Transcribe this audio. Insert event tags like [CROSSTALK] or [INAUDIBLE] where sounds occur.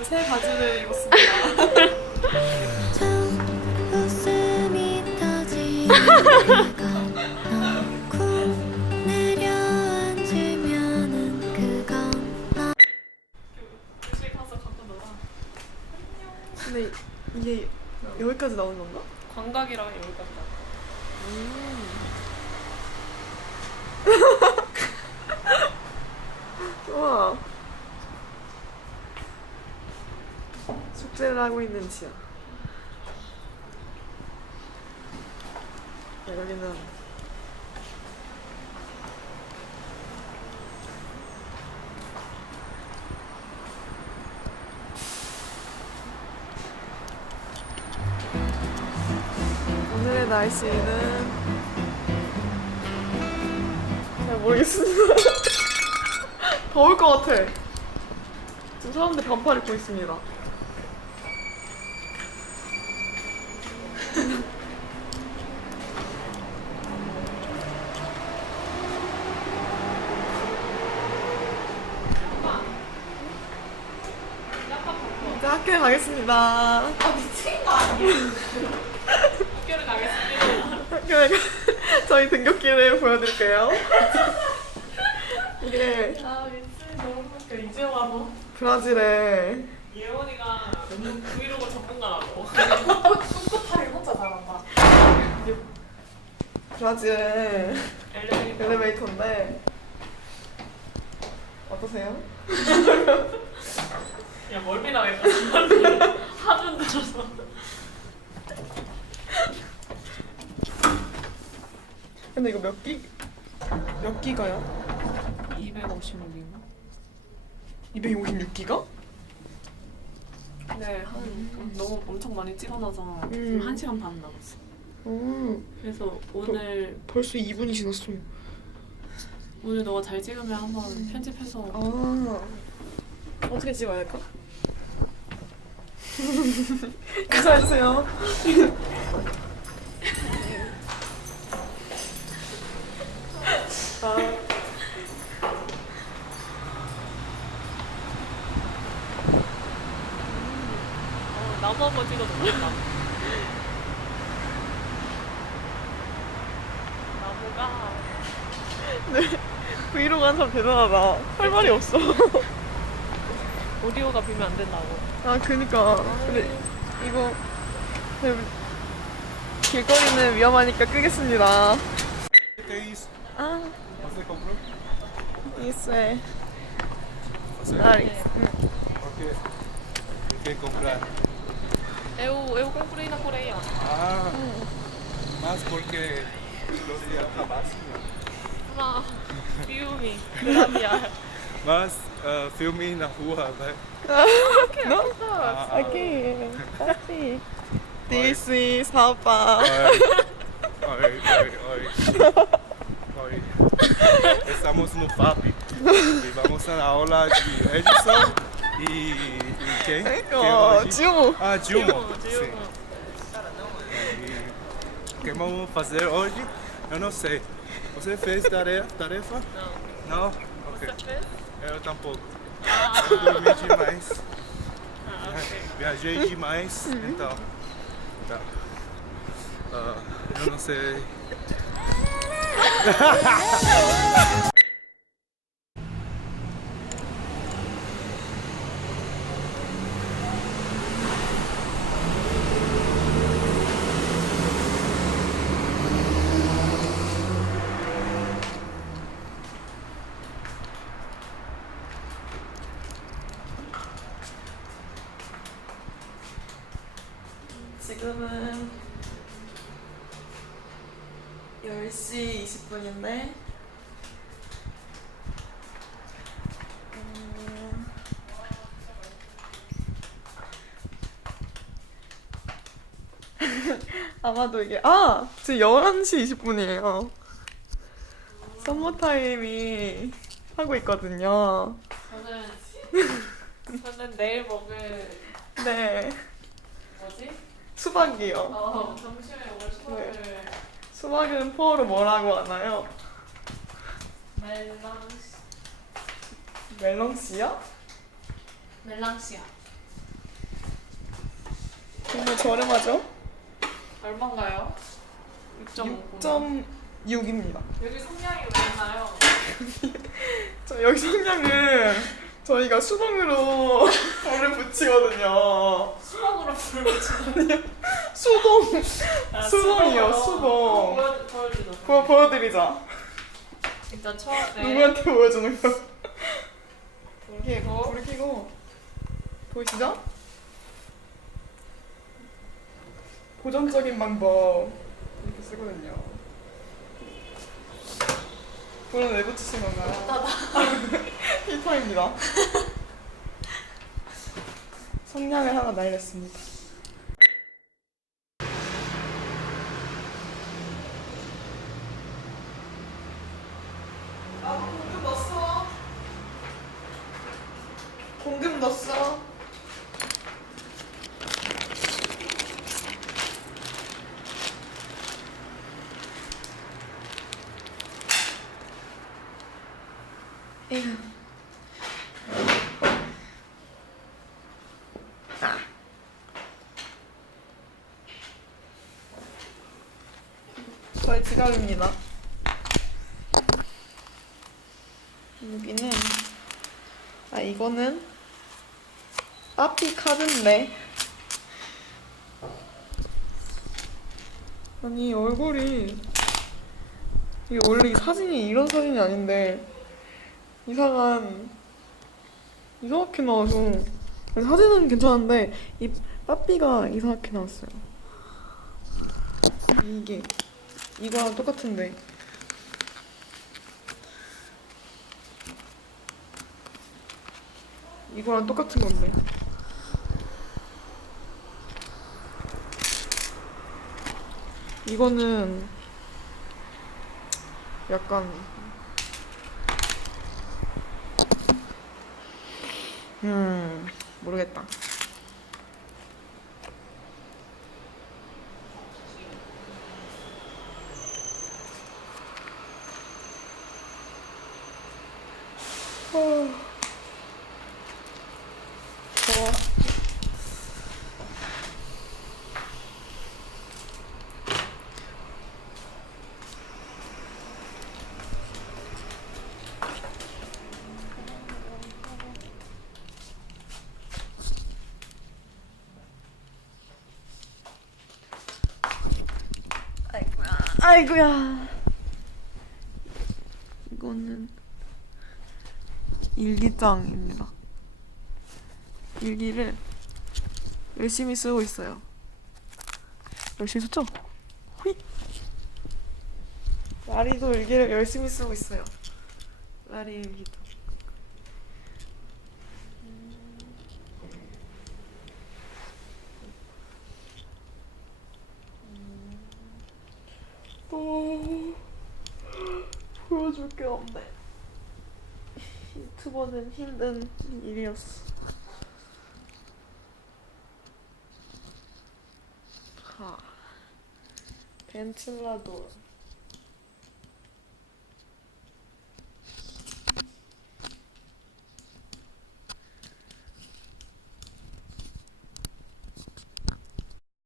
새 바지를 입었습니다. 교실 가서 갖고 놀아. 근데 이게 여기까지 나온 건가? 광각이랑 여기까지 나. [LAUGHS] 우와. 숙제를 하고 있는 지아. 네, 여기는 오늘의 날씨는 잘 모르겠습니다. [LAUGHS] 더울 것 같아. 지금 사람들 반팔 입고 있습니다. 이제 학교에 가겠습니다. 아 미친 거 아니야? 학교를 가겠습니다. 학교에 가... 저희 등굣길을 보여드릴게요. 이게 아 미친 너무 웃겨. 이제 와서 브라질의 예원이가 브이로그 전문가라고. [LAUGHS] 축구타를 혼자 잘한다. 브라질의 엘리베이터. 엘리베이터인데 어떠세요? 야 멀미 나겠다. [LAUGHS] 하도 흔들어서. 근데 이거 몇 기? 몇 기가요? 256인가? 256기가? 네, 한 너무 엄청 많이 찍어놔서 음. 지금 한 시간 반 남았어. 오, 그래서 오늘 벌써 2분이 지났어. 오늘 너가 잘 찍으면 한번 편집해서 아, 어떻게 찍어야 할까? 감사해주세요. [LAUGHS] [LAUGHS] 아, 어, 나무 한번 찍어도 되겠다. 나무가 브이로그 한 사람 대단하다. 할 말이 없어. 오디오가 비면 안 된다고. 아, 그니까. 근데 이거 네, 길거리는 위험하니까 끄겠습니다. que? 아, Você comprou? isso é. Você? Ah, Ok. Quer comprar? Eu, eu comprei na Coreia. Ah, mas porque los días acabaste. Filme. [LAUGHS] Mas uh, filme na rua, né? ah, vai ah, Okay, Não? Aqui, aqui. This is how. Oi, oi, oi. Oi. Estamos no FAP e vamos na aula de Edson e, e quem? Dilmo Dilma. Ah, Dilma. Sim. O que vamos fazer hoje? Eu não sei. Você fez tarefa? tarefa? Não. Não? Ok. Você fez? Eu tampouco. Ah, Eu dormi demais. ah, [LAUGHS] ok. Viajei demais, então. Tá. Ah, eu não sei. [LAUGHS] 10시 20분인데 음, [LAUGHS] 아마도 이게 아! 지금 11시 20분이에요. 썸머타임이 하고 있거든요. 저는 저는 내일 먹을 네. 뭐지? 수박이요. 어 점심에 먹을 수박을 수박은 포어로 뭐라고 하나요? 멜랑시 멜론씨요? 멜랑시아. 정말 저렴하죠? 얼마인가요? 6.5. 6.6입니다. 여기 성냥이 왜 있나요? [LAUGHS] 저 여기 성냥은 저희가 수동으로 [LAUGHS] 불을 붙이거든요. 수박으로 불을 붙이는 수동 아, 수동이요, 수동으로. 수동. 보여, 보여드리자. 일단 처음에 누구한테 보여주는 거? 이게 어? 불을 켜고 보이시죠? 고전적인 방법 이렇게 쓰거든요. 불은 왜 붙이신 건가요? 히터입니다. [LAUGHS] 성냥을 하나 날렸습니다. 아, 공금 넣었어. 공금 넣었어. 에휴. 아. 저의 지갑입니다. 여기는 아 이거는 빠삐 카드인데 아니 얼굴이 이게 원래 이 사진이 이런 사진이 아닌데 이상한 이상하게 나와서 사진은 괜찮은데 이 빠삐가 이상하게 나왔어요 이게 이거랑 똑같은데 이거랑 똑같은 건데. 이거는 약간 음 모르겠다. 어. 저거 아이고야 이거는 일기장입니다. 일기를 열심히 쓰고 있어요. 열심히 썼죠? 호이. 라리도 일기를 열심히 쓰고 있어요. 라리 일기도. 또 보여줄 게 없네. 유튜버는 힘든 일이었어. 하. 벤틀라도